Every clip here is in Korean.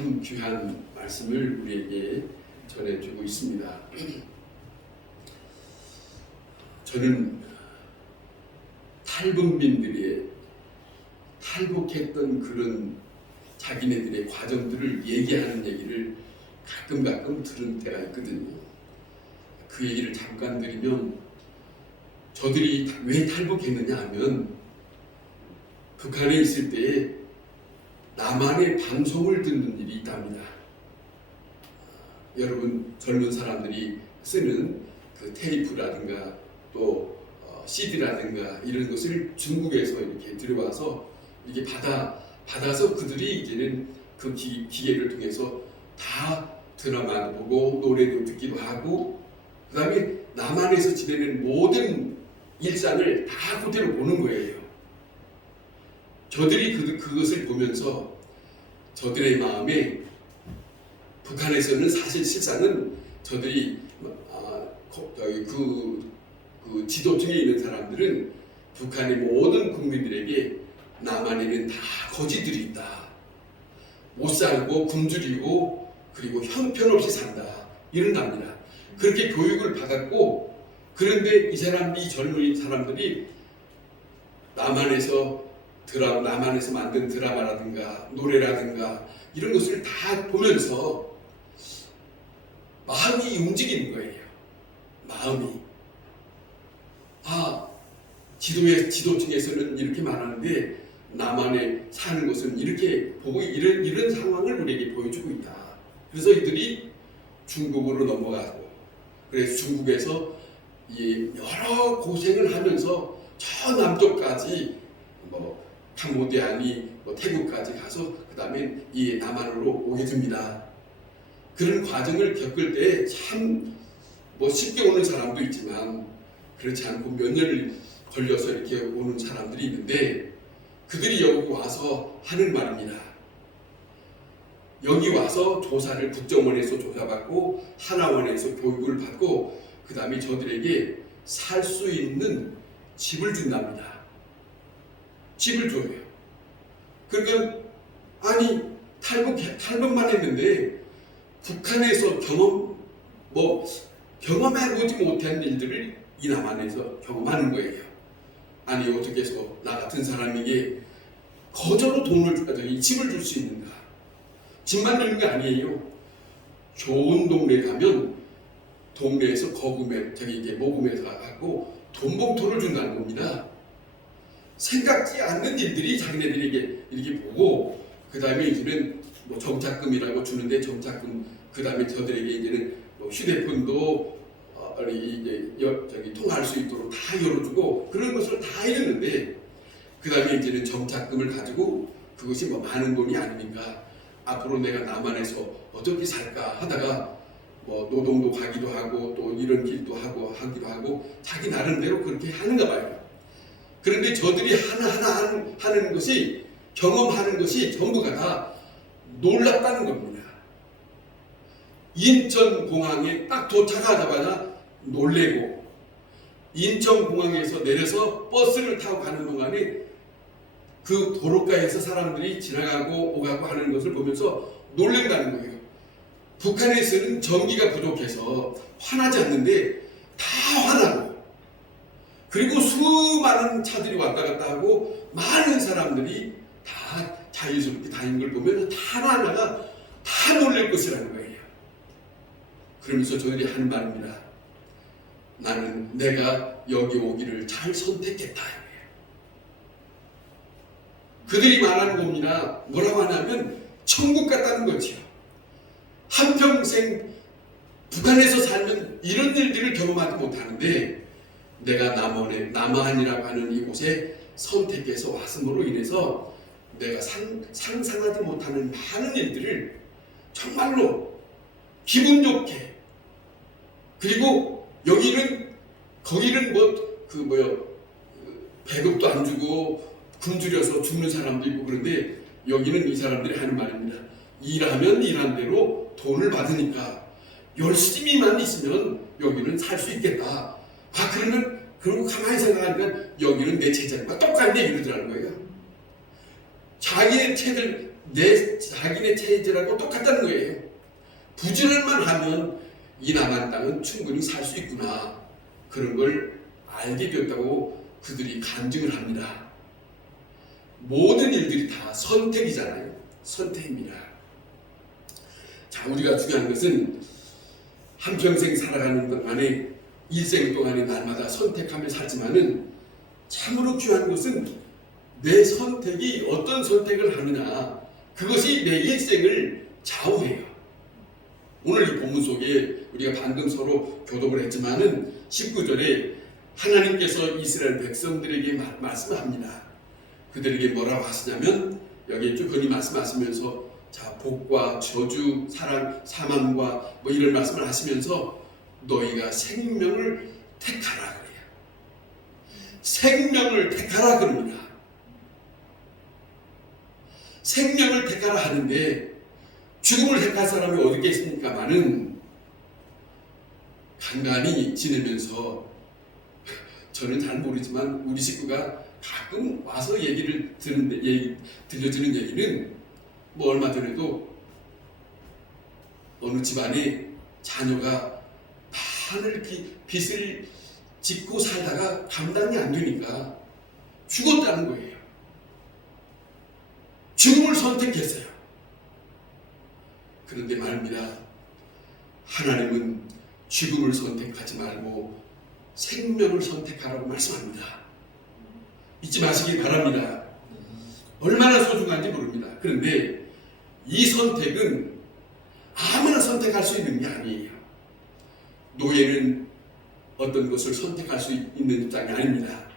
참 귀한 말씀을 우리에게 전해주고 있습니다. 저는 탈북민들의 탈북했던 그런 자기네들의 과정들을 얘기하는 얘기를 가끔 들은 때가 있거든요. 그 얘기를 잠깐 드리면, 저들이 왜 탈북했느냐 하면 북한에 있을 때에 남한의 방송을 듣는 일이 있답니다. 여러분 젊은 사람들이 쓰는 그 테이프라든가 또 CD라든가 이런 것을 중국에서 이렇게 들여와서 이렇게 받아서 그들이 이제는 그 기계를 통해서 다 드라마도 보고 노래도 듣기도 하고, 그 다음에 남한에서 지내는 모든 일상을 다 그대로 보는 거예요. 저들이 그것을 보면서 저들의 마음에 북한에서는 실상은 저들이 그 지도층에 있는 사람들은 북한의 모든 국민들에게 남한에는 다 거지들이 있다, 못 살고 굶주리고 그리고 형편없이 산다 이런답니다. 그렇게 교육을 받았고, 그런데 이 젊은 사람들이 남한에서 만든 드라마라든가 노래라든가 이런 것을 다 보면서 마음이 움직이는 거예요. 마음이. 지도층에서는 이렇게 말하는데 남한에 사는 것은 이렇게 보고 이런 상황을 우리에게 보여주고 있다. 그래서 이들이 중국으로 넘어가고, 그래서 중국에서 여러 고생을 하면서 저 남쪽까지 캄보디아니 태국까지 가서 그 다음에 이 남한으로 오게 됩니다. 그런 과정을 겪을 때 참 쉽게 오는 사람도 있지만 그렇지 않고 몇 년을 걸려서 이렇게 오는 사람들이 있는데, 그들이 여기 와서 하는 말입니다. 여기 와서 국정원에서 조사받고 하나원에서 교육을 받고 그 다음에 저들에게 살 수 있는 집을 준답니다. 집을 줘요. 그러니까 탈북만 했는데 북한에서 경험해보지 못한 일들을 이 남한에서 경험하는 거예요. 어떻게 해서 나 같은 사람에게 거저로 집을 줄 수 있는가? 집만 주는 게 아니에요. 좋은 동네 가면 동네에서 모금에서 하고 돈봉투를 준다는 겁니다. 생각지 않는 일들이 자기네들에게 이렇게 보고, 그 다음에 이제는 정착금이라고 주는데 정착금, 그 다음에 저들에게 이제는 휴대폰도 통화할 수 있도록 다 열어주고 그런 것을 다 해줬는데, 그 다음에 이제는 정착금을 가지고 그것이 많은 돈이 아닙니까? 앞으로 내가 남한에서 어떻게 살까 하다가 노동도 가기도 하고 또 이런 길도 하기도 하고 자기 나름대로 그렇게 하는가 봐요. 그런데 저들이 하나하나 하는 것이, 경험하는 것이 전부가 다 놀랍다는 겁니다. 인천공항에 딱 도착하자마자 놀래고, 인천공항에서 내려서 버스를 타고 가는 동안에 그 도로가에서 사람들이 지나가고 오가고 하는 것을 보면서 놀란다는 거예요. 북한에서는 전기가 부족해서 화나지 않는데 다 화나고, 그리고 수많은 차들이 왔다 갔다 하고 많은 사람들이 다 자유스럽게 다니는 걸 보면서 다 하나하나가 다 놀랄 것이라는 거예요. 그러면서 저들이 하는 말입니다. 나는 내가 여기 오기를 잘 선택했다. 그들이 말하는 겁니다. 뭐라고 하냐면 천국 같다는 거지요. 한평생 북한에서 살면 이런 일들을 경험하지 못하는데 내가 남한이라고 하는 이곳에 선택해서 왔음으로 인해서 내가 상상하지 못하는 많은 일들을 정말로 기분 좋게, 그리고 거기는 배급도 안 주고 굶주려서 죽는 사람도 있고, 그런데 여기는 이 사람들이 하는 말입니다. 일하면 일한 대로 돈을 받으니까 열심히만 있으면 여기는 살 수 있겠다. 그러고 가만히 생각하니까 여기는 내 제자리과 똑같네 이러더라는 거예요. 자기의 자기네 체질하고 똑같다는 거예요. 부지런만 하면 이 남한 땅은 충분히 살 수 있구나. 그런 걸 알게 되었다고 그들이 간증을 합니다. 모든 일들이 다 선택이잖아요. 선택입니다. 자, 우리가 중요한 것은 한평생 살아가는 동안에 일생 동안에 날마다 선택하며 살지만은 참으로 귀한 것은 내 선택이 어떤 선택을 하느냐, 그것이 내 일생을 좌우해요. 오늘 이 본문 속에 우리가 방금 서로 교독을 했지만은 19절에 하나님께서 이스라엘 백성들에게 말씀합니다. 그들에게 뭐라고 하시냐면 여기에 쭉 흔히 말씀하시면서 자, 복과 저주, 사랑, 사망과 뭐 이런 말씀을 하시면서 너희가 생명을 택하라 그래요. 생명을 택하라 그럽니다. 생명을 택하라 하는데 죽음을 택할 사람이 어디 있습니까마는 간간히 지내면서 저는 잘 모르지만 우리 식구가 가끔 와서 얘기를 들려주는 얘기는 뭐 얼마 전에도 어느 집안에 자녀가 많은 빚을 짓고 살다가 감당이 안 되니까 죽었다는 거예요. 죽음을 선택했어요. 그런데 말입니다. 하나님은 죽음을 선택하지 말고 생명을 선택하라고 말씀합니다. 잊지 마시기 바랍니다. 얼마나 소중한지 모릅니다. 그런데 이 선택은 아무나 선택할 수 있는 게 아니에요. 노예는 어떤 것을 선택할 수 있는 입장이 아닙니다.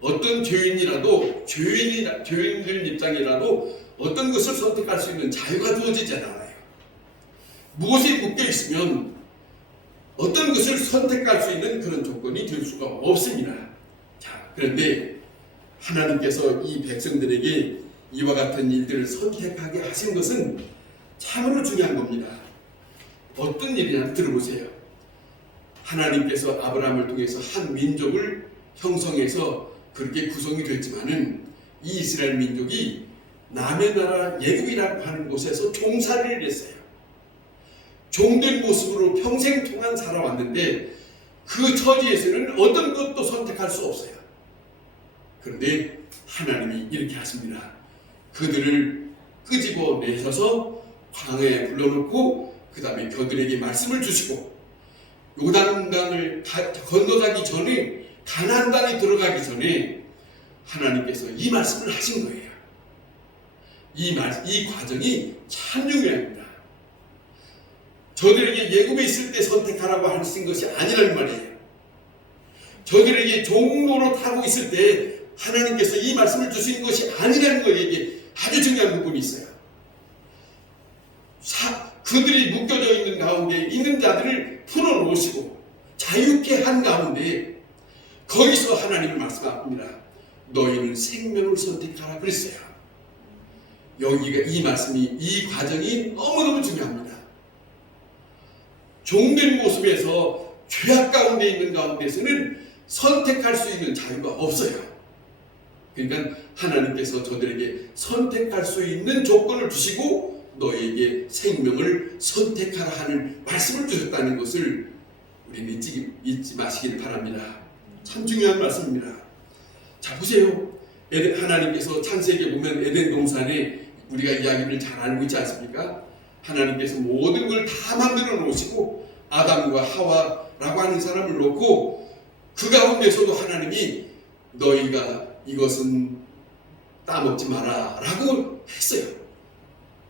어떤 죄인이라도 죄인들 입장이라도 어떤 것을 선택할 수 있는 자유가 주어지지 않아요. 무엇에 묶여 있으면 어떤 것을 선택할 수 있는 그런 조건이 될 수가 없습니다. 자, 그런데 하나님께서 이 백성들에게 이와 같은 일들을 선택하게 하신 것은 참으로 중요한 겁니다. 어떤 일이냐 들어보세요. 하나님께서 아브라함을 통해서 한 민족을 형성해서 그렇게 구성이 됐지만은 이 이스라엘 민족이 남의 나라 애굽이라고 하는 곳에서 종살이를 했어요. 종된 모습으로 평생 동안 살아왔는데 그 처지에서는 어떤 것도 선택할 수 없어요. 그런데 하나님이 이렇게 하십니다. 그들을 끄집어 내셔서 광야에 불러놓고 그 다음에 그들에게 말씀을 주시고 요단강을 건너가기 전에 가나안 땅에 들어가기 전에 하나님께서 이 말씀을 하신 거예요. 이 과정이 참 중요합니다. 저들에게 예굽에 있을 때 선택하라고 하신 것이 아니라는 말이에요. 저들에게 종로로 타고 있을 때 하나님께서 이 말씀을 주신 것이 아니라는 것에게 아주 중요한 부분이 있어요. 그들이 묶여져 있는 가운데 있는 자들을 풀어놓으시고 자유케 한 가운데 거기서 하나님을 말씀합니다. 너희는 생명을 선택하라 그랬어요. 여기가 이 말씀이 이 과정이 너무너무 중요합니다. 종된 모습에서 죄악 가운데 있는 가운데서는 선택할 수 있는 자유가 없어요. 그러니까 하나님께서 저들에게 선택할 수 있는 조건을 주시고 너희에게 생명을 선택하라 하는 말씀을 주셨다는 것을 우리는 잊지 마시길 바랍니다. 참 중요한 말씀입니다. 자, 보세요. 하나님께서 창세기에 보면 에덴 동산에 우리가 이야기를 잘 알고 있지 않습니까? 하나님께서 모든 걸 다 만들어 놓으시고 아담과 하와라고 하는 사람을 놓고 그 가운데서도 하나님이 너희가 이것은 따먹지 마라 라고 했어요.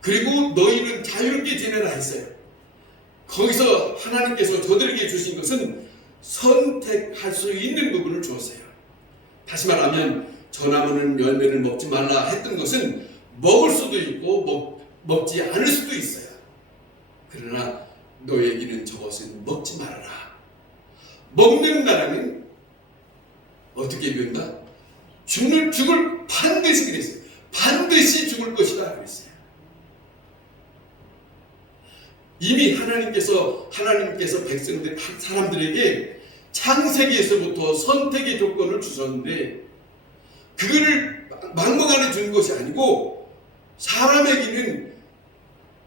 그리고 너희는 자유롭게 지내라 했어요. 거기서 하나님께서 저들에게 주신 것은 선택할 수 있는 부분을 주었어요. 다시 말하면 저 나무는 열매를 먹지 말라 했던 것은 먹을 수도 있고 먹지 않을 수도 있어요. 그러나 너에게는 저것은 먹지 말아라. 먹는 나라는 어떻게 된다? 죽을 반드시 그랬어요. 반드시 죽을 것이다 그랬어요. 이미 하나님께서 백성들 사람들에게 창세기에서부터 선택의 조건을 주셨는데 그거를 막무가내 준 것이 아니고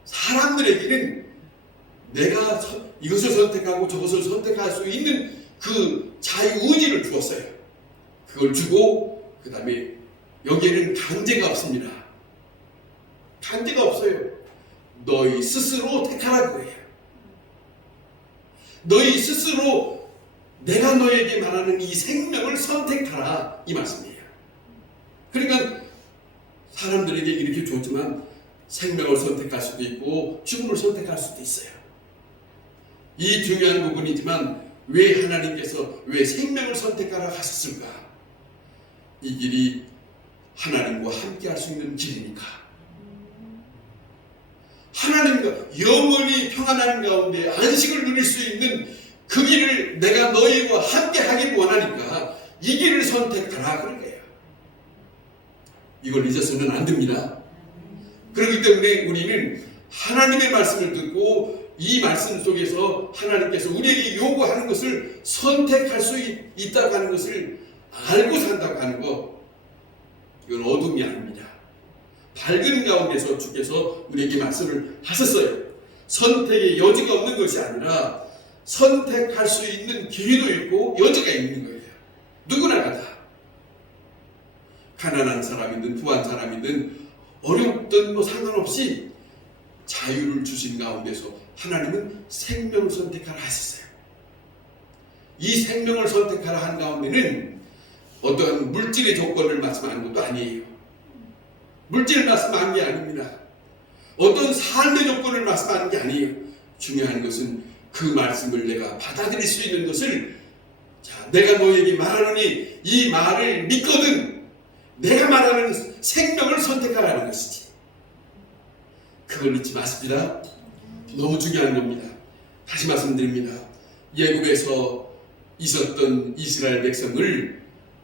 사람들에게는 내가 이것을 선택하고 저것을 선택할 수 있는 그 자유의지를 주었어요. 그걸 주고 그 다음에 여기에는 강제가 없습니다. 강제가 없어요. 너희 스스로 택하라는 거예요. 너희 스스로 내가 너에게 말하는 이 생명을 선택하라, 이 말씀이에요. 그러니까 사람들에게 이렇게 줬지만 생명을 선택할 수도 있고 죽음을 선택할 수도 있어요. 이 중요한 부분이지만 왜 하나님께서 왜 생명을 선택하라 하셨을까? 이 길이 하나님과 함께 할 수 있는 길이니까. 하나님과 영원히 평안한 가운데 안식을 누릴 수 있는 그 길을 내가 너희와 함께 하길 원하니까 이 길을 선택하라, 그런 거예요. 이걸 잊어서는 안 됩니다. 그렇기 때문에 우리는 하나님의 말씀을 듣고 이 말씀 속에서 하나님께서 우리에게 요구하는 것을 선택할 수 있다고 하는 것을 알고 산다고 하는 것, 이건 어둠이 아닙니다. 밝은 가운데서 주께서 우리에게 말씀을 하셨어요. 선택의 여지가 없는 것이 아니라 선택할 수 있는 기회도 있고 여지가 있는 거예요. 누구나 다. 가난한 사람이든 부한 사람이든 어렵든 뭐 상관없이 자유를 주신 가운데서 하나님은 생명을 선택하라 하셨어요. 이 생명을 선택하라 한 가운데는 어떤 물질의 조건을 말씀하는 것도 아니에요. 물질을 말씀하는 게 아닙니다. 어떤 삶의 조건을 말씀하는 게 아니에요. 중요한 것은 그 말씀을 내가 받아들일 수 있는 것을, 자, 내가 너에게 말하노니 이 말을 믿거든 내가 말하는 생명을 선택하라는 것이지. 그걸 잊지 마십니다. 너무 중요한 겁니다. 다시 말씀드립니다. 예굽에서 있었던 이스라엘 백성을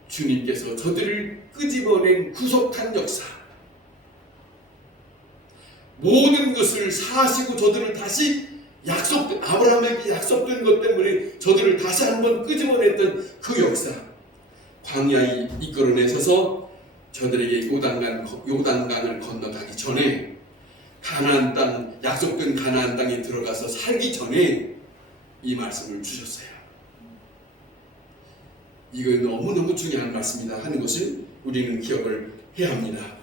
주님께서 저들을 끄집어낸 구속한 역사, 모든 것을 사시고 저들을 다시 아브라함에게 약속된 것 때문에 저들을 다시 한번 끄집어냈던 그 역사, 광야에 이끌어내셔서 저들에게 요단강을 건너가기 전에 가나안 땅, 약속된 가나안 땅에 들어가서 살기 전에 이 말씀을 주셨어요. 이건 너무너무 중요한 말씀이다 하는 것을 우리는 기억을 해야 합니다.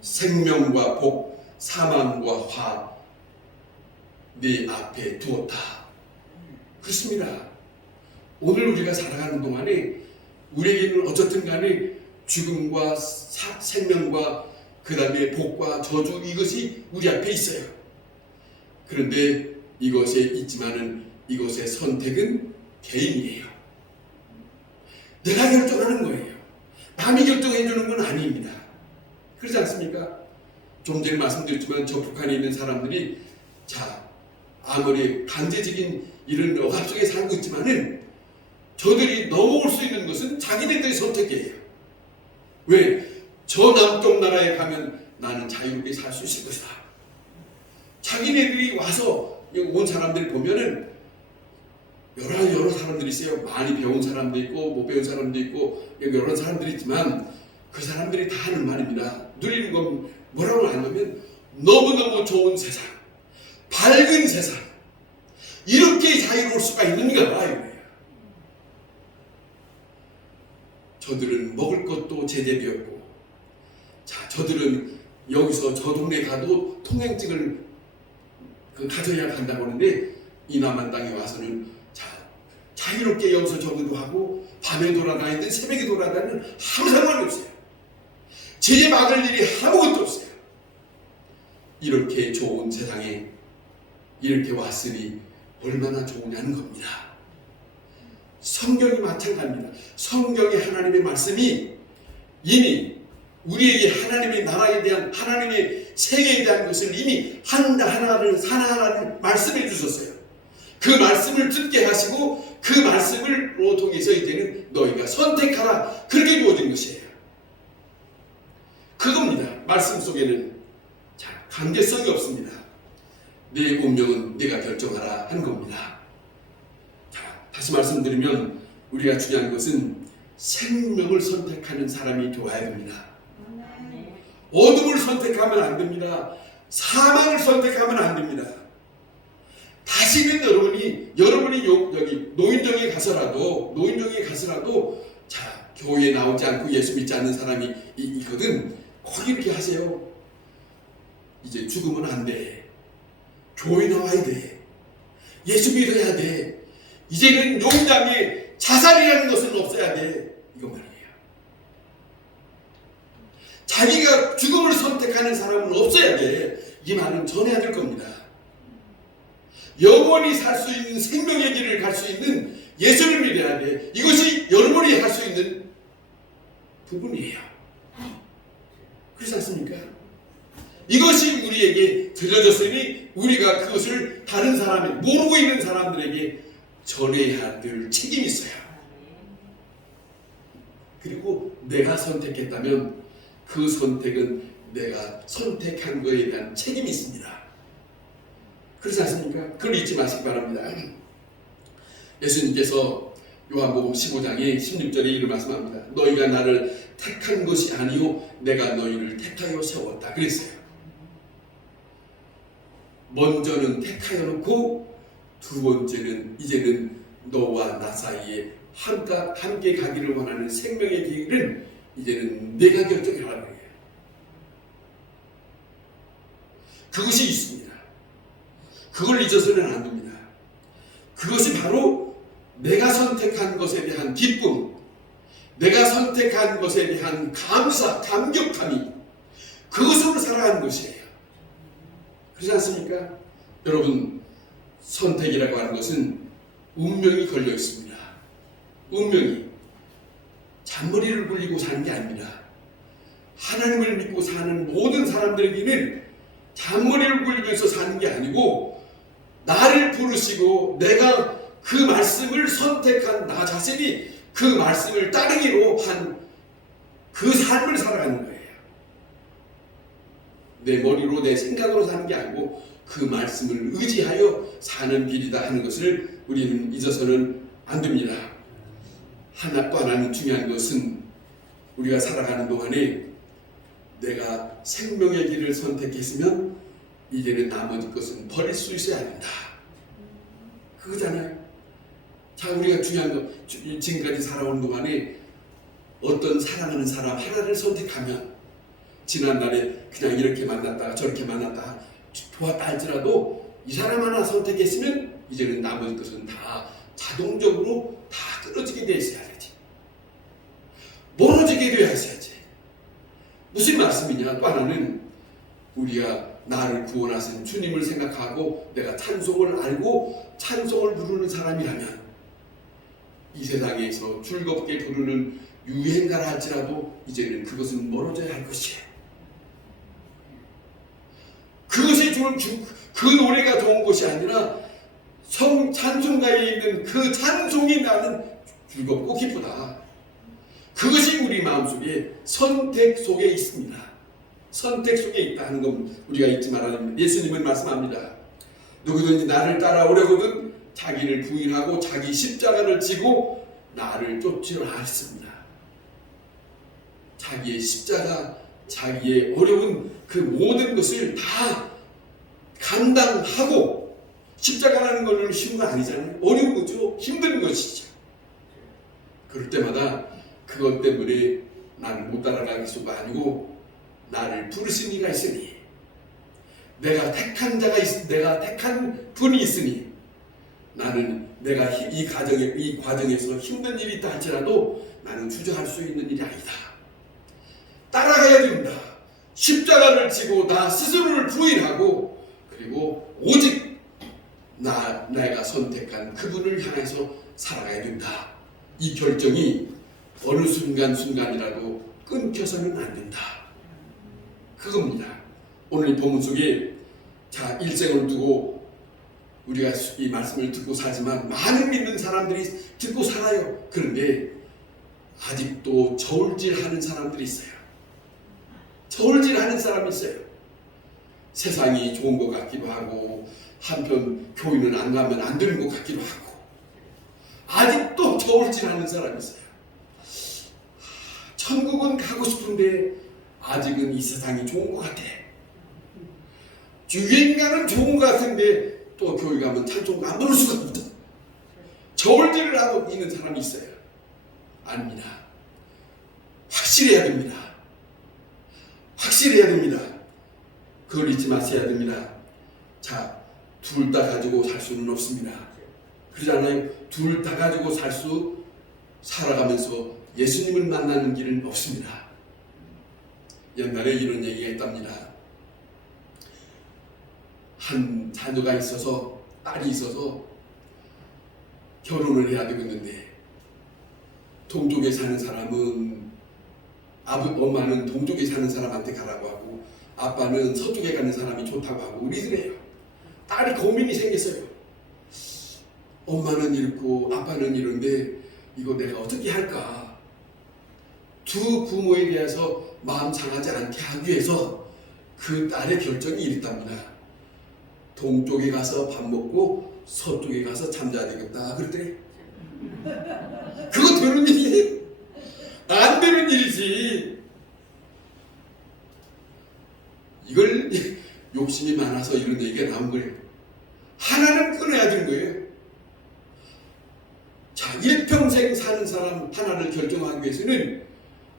생명과 복, 사망과 화 네 앞에 두었다. 그렇습니다. 오늘 우리가 살아가는 동안에 우리에게는 어쨌든 간에 죽음과 생명과 그 다음에 복과 저주, 이것이 우리 앞에 있어요. 그런데 이것에 있지만은 이것의 선택은 개인이에요. 내가 결정하는 거예요. 남이 결정해 주는 건 아닙니다. 그렇지 않습니까? 좀 전에 말씀드렸지만 저 북한에 있는 사람들이, 자, 아무리 강제적인 이런 억압 속에 살고 있지만은 저들이 넘어올 수 있는 것은 자기네들의 선택이에요. 왜? 저 남쪽 나라에 가면 나는 자유롭게 살 수 있을 것이다. 자기네들이 와서 온 사람들 보면은 여러 사람들이 있어요. 많이 배운 사람도 있고 못 배운 사람도 있고 여러 사람들이 있지만 그 사람들이 다 하는 말입니다. 누리는 건 뭐라고 하냐면 너무너무 좋은 세상, 밝은 세상, 이렇게 자유로울 수가 있는가 봐요. 저들은 먹을 것도 제대되었고, 자, 저들은 여기서 저 동네 가도 통행증을 가져야 한다고 하는데 이 남한 땅에 와서는 자유롭게 여기서 저기도 하고 밤에 돌아다니든 새벽에 돌아다니는 아무 상관이 없어요. 제 막을 일이 아무것도 없어요. 이렇게 좋은 세상에 이렇게 왔으니 얼마나 좋으냐는 겁니다. 성경이 마찬가지입니다. 성경의 하나님의 말씀이 이미 우리에게 하나님의 나라에 대한, 하나님의 세계에 대한 것을 이미 하나하나를 말씀해 주셨어요. 그 말씀을 듣게 하시고 그 말씀을 통해서 이제는 너희가 선택하라, 그렇게 주어진 것이에요. 그겁니다. 말씀 속에는 관계성이 없습니다. 내 운명은 네가 결정하라 하는 겁니다. 자, 다시 말씀드리면 우리가 중요한 것은 생명을 선택하는 사람이 되어야 됩니다. 어둠을 선택하면 안 됩니다. 사망을 선택하면 안 됩니다. 다시는 여러분이 여기 노인정에 가서라도 자, 교회에 나오지 않고 예수 믿지 않는 사람이 있거든. 거기 이렇게 하세요. 이제 죽으면 안 돼. 교회 나와야 돼. 예수 믿어야 돼. 이제는 용장에 자살이라는 것은 없어야 돼. 이거 말이에요. 자기가 죽음을 선택하는 사람은 없어야 돼. 이 말은 전해야 될 겁니다. 영원히 살 수 있는 생명의 길을 갈 수 있는 예수를 믿어야 돼. 이것이 여러분이 할 수 있는 부분이에요. 그렇지 않습니까? 이것이 우리에게 들려졌으니 우리가 그것을 다른 사람이 모르고 있는 사람들에게 전해야 될 책임이 있어요. 그리고 내가 선택했다면 그 선택은 내가 선택한 것에 대한 책임이 있습니다. 그렇지 않습니까? 그걸 잊지 마시기 바랍니다. 예수님께서 요한복음 15장의 16절에 이를 말씀합니다. 너희가 나를 택한 것이 아니요 내가 너희를 택하여 세웠다 그랬어요. 먼저는 택하여 놓고 두 번째는 이제는 너와 나 사이에 함께 가기를 원하는 생명의 길은 이제는 내가 결정하라는 거예요. 그것이 있습니다. 그걸 잊어서는 안 됩니다. 그것이 바로 내가 선택한 것에 대한 기쁨, 내가 선택한 것에 대한 감사, 감격함이 그것으로 살아가는 것이에요. 그렇지 않습니까? 여러분, 선택이라고 하는 것은 운명이 걸려 있습니다. 운명이 잔머리를 굴리고 사는 게 아닙니다. 하나님을 믿고 사는 모든 사람들에게는 잔머리를 굴리면서 사는 게 아니고 나를 부르시고 내가 그 말씀을 선택한 나 자신이 그 말씀을 따르기로 한 그 삶을 살아가는 거예요. 내 머리로 내 생각으로 사는 게 아니고 그 말씀을 의지하여 사는 길이다 하는 것을 우리는 잊어서는 안 됩니다. 또 하나는 중요한 것은 우리가 살아가는 동안에 내가 생명의 길을 선택했으면 이제는 나머지 것은 버릴 수 있어야 된다. 그거잖아요. 자, 우리가 중요한 거 지금까지 살아오는 동안에 어떤 사랑하는 사람 하나를 선택하면 지난날에 그냥 이렇게 만났다가 저렇게 만났다가 좋았다 할지라도 이 사람 하나 선택했으면 이제는 나머지 것은 다 자동적으로 다 끊어지게 돼 있어야 되지. 멀어지게 되어야 해야지. 무슨 말씀이냐? 또 하나는 우리가 나를 구원하신 주님을 생각하고 내가 찬송을 알고 찬송을 부르는 사람이라면 이 세상에서 즐겁게 부르는 유행가라 할지라도 이제는 그것은 멀어져야 할 것이에요. 그것이 그 노래가 좋은 것이 아니라 찬송가에 있는 그 찬송이 나는 즐겁고 기쁘다. 그것이 우리 마음속에 선택 속에 있습니다. 선택 속에 있다는 건 우리가 잊지 말아야 됩니다. 예수님은 말씀합니다. 누구든지 나를 따라오려거든 자기를 부인하고 자기 십자가를 지고 나를 쫓으라 했습니다. 자기의 십자가, 자기의 어려운 그 모든 것을 다 감당하고, 십자가라는 것은 쉬운 거 아니잖아요. 어려운 거죠. 힘든 것이죠. 그럴 때마다 그것 때문에 나는 못 따라가겠소가 아니고 나를 부르신 이가 있으니, 내가 택한 분이 있으니 나는 내가 이 과정에서 힘든 일이 있다 할지라도 나는 주저할 수 있는 일이 아니다. 따라가야 된다. 십자가를 지고 나 스스로를 부인하고 그리고 오직 내가 선택한 그분을 향해서 살아가야 된다. 이 결정이 어느 순간이라도 끊겨서는 안 된다. 그겁니다. 오늘 이 본문 속에 자, 일생을 두고 우리가 이 말씀을 듣고 살지만 많은 믿는 사람들이 듣고 살아요. 그런데 아직도 저울질하는 사람들이 있어요. 저울질하는 사람이 있어요. 세상이 좋은 것 같기도 하고 한편 교회는 안 가면 안 되는 것 같기도 하고 아직도 저울질하는 사람이 있어요. 천국은 가고 싶은데 아직은 이 세상이 좋은 것 같아. 유행가는 좋은 것 같은데 또 교회 가면 찬송가 안 부를 수가 없다. 저울질을 하고 있는 사람이 있어요. 아닙니다. 확실해야 됩니다. 확실해야 됩니다. 그걸 잊지 마셔야 됩니다. 자, 둘 다 가지고 살 수는 없습니다. 그러지 않아요? 둘 다 가지고 살아가면서 예수님을 만나는 길은 없습니다. 옛날에 이런 얘기가 있답니다. 한 자녀가 있어서, 딸이 있어서 결혼을 해야 되겠는데, 동쪽에 사는 사람은 엄마는 동쪽에 사는 사람한테 가라고 하고 아빠는 서쪽에 가는 사람이 좋다고 하고 우리들이에요. 딸이 고민이 생겼어요. 엄마는 이렇고 아빠는 이런데 이거 내가 어떻게 할까? 두 부모에 대해서 마음 상하지 않게 하기 위해서 그 딸의 결정이 이랬답니다. 동쪽에 가서 밥 먹고 서쪽에 가서 잠자야 되겠다 그랬더니 그거 되는 일이에요? 안 되는 일이지. 이걸 욕심이 많아서 이런 얘기가 나온 거예요. 하나는 끊어야 되는 거예요. 자, 일평생 사는 사람 하나를 결정하기 위해서는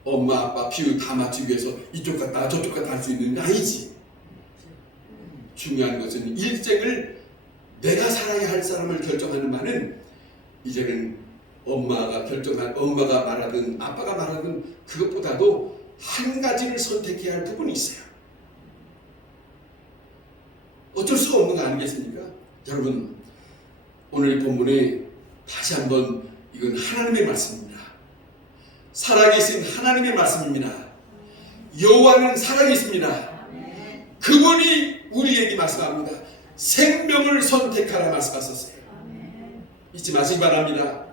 엄마 아빠 비유 다 맞추기 위해서 이쪽 갔다 저쪽 갔다 할 수 있는 게 아니지. 중요한 것은 일생을 내가 살아야 할 사람을 결정하는 바는 이제는 엄마가 말하든 아빠가 말하든 그것보다도 한 가지를 선택해야 할 부분이 있어요. 어쩔 수가 없는 거 아니겠습니까? 여러분, 오늘 본문에 다시 한번 이건 하나님의 말씀입니다. 살아계신 하나님의 말씀입니다. 여호와는 살아계십니다. 그분이 우리에게 말씀합니다. 생명을 선택하라 말씀하셨어요. 잊지 마시기 바랍니다.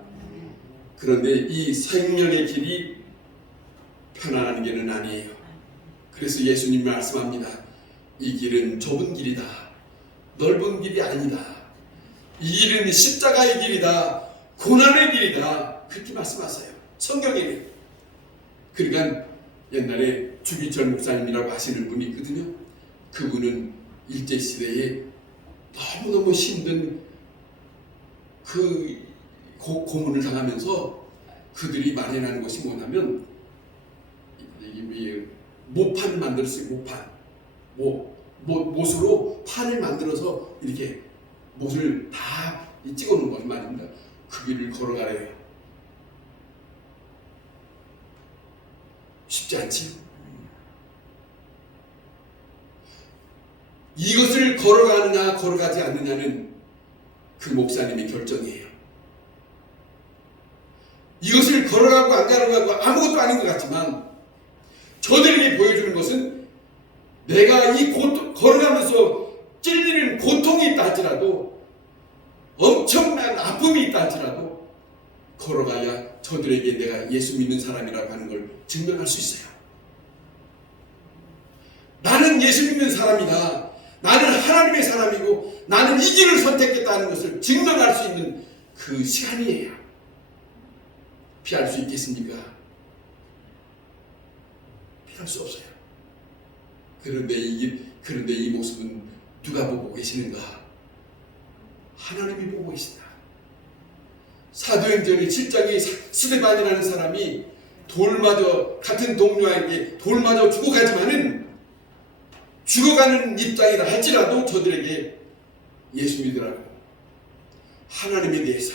그런데 이 생명의 길이 편안한 길은 아니에요. 그래서 예수님이 말씀합니다. 이 길은 좁은 길이다. 넓은 길이 아니다. 이 길은 십자가의 길이다. 고난의 길이다. 그렇게 말씀하세요. 성경에. 그러니까 옛날에 주기철 목사님이라고 하시는 분이 있거든요. 그분은 일제시대에 너무너무 힘든 그 고문을 당하면서 그들이 마련하는 것이 뭐냐면 모판을 만들었어요. 모판. 못으로 판을 만들어서 이렇게 못을 다 찍어놓은 것 말입니다. 그 길을 걸어가래요. 쉽지 않지? 이것을 걸어가느냐 걸어가지 않느냐는 그 목사님의 결정이에요. 이것을 걸어가고 안 걸어가고 아무것도 아닌 것 같지만 저들에게 보여주는 것은 내가 이 걸어가면서 찔리는 고통이 있다 할지라도 엄청난 아픔이 있다 할지라도 걸어가야 저들에게 내가 예수 믿는 사람이라고 하는 걸 증명할 수 있어요. 나는 예수 믿는 사람이다. 나는 하나님의 사람이고 나는 이 길을 선택했다는 것을 증명할 수 있는 그 시간이에요. 피할 수 있겠습니까? 피할 수 없어요. 그런데 이 모습은 누가 보고 계시는가? 하나님이 보고 계신다. 사도행전의 7장에 스데반이라는 사람이 같은 동료에게 돌마저 죽어가지만은 죽어가는 입장이라 할지라도 저들에게 예수 믿으라고 하나님에 대해서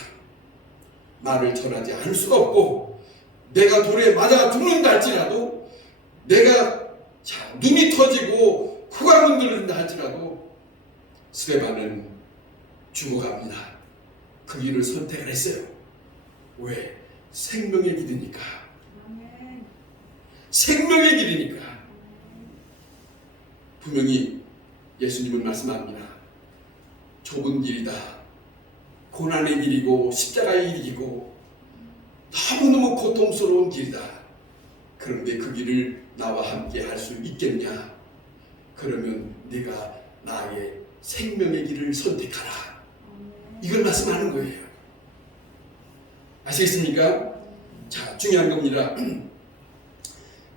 말을 전하지 않을 수가 없고 내가 돌에 맞아 죽는다 할지라도 내가 눈이 터지고 코가 문드른다 할지라도 스데반은 죽어갑니다. 그 길을 선택을 했어요. 왜? 생명의 길이니까. 생명의 길이니까. 분명히 예수님은 말씀합니다. 좁은 길이다. 고난의 길이고 십자가의 길이고 너무너무 고통스러운 길이다. 그런데 그 길을 나와 함께 할 수 있겠냐? 그러면 네가 나의 생명의 길을 선택하라. 이걸 말씀하는 거예요. 아시겠습니까? 자, 중요한 겁니다.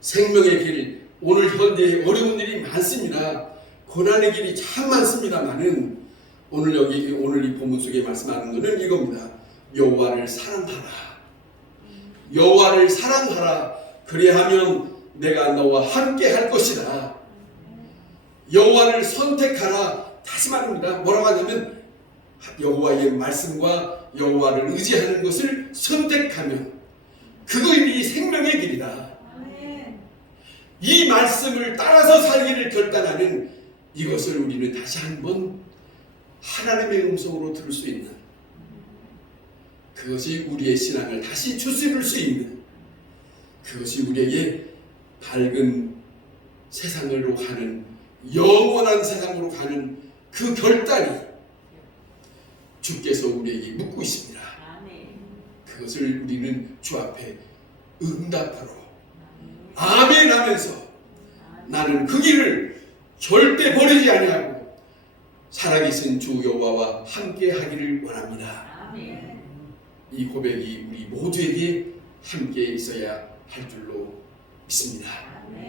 생명의 길, 오늘 현재 어려운 일이 많습니다. 고난의 길이 참 많습니다만은 오늘 이 본문 속에 말씀하는 것은 이겁니다. 여호와를 사랑하라. 여호와를 사랑하라. 그리하면 내가 너와 함께 할 것이다. 여호와를 선택하라. 다시 말합니다. 뭐라고 하냐면 여호와의 말씀과 여호와를 의지하는 것을 선택하면 그것이 생명의 길이다. 이 말씀을 따라서 살기를 결단하는 이것을 우리는 다시 한번 하나님의 음성으로 들을 수 있는, 그것이 우리의 신앙을 다시 추스릴 수 있는, 그것이 우리에게 밝은 세상으로 가는, 영원한 세상으로 가는 그 결단이 주께서 우리에게 묻고 있습니다. 그것을 우리는 주 앞에 응답하러 아멘 하면서 나는 그 길을 절대 버리지 아니하고 살아계신 주 여호와와 함께 하기를 원합니다. 이 고백이 우리 모두에게 함께 있어야 할 줄로 믿습니다.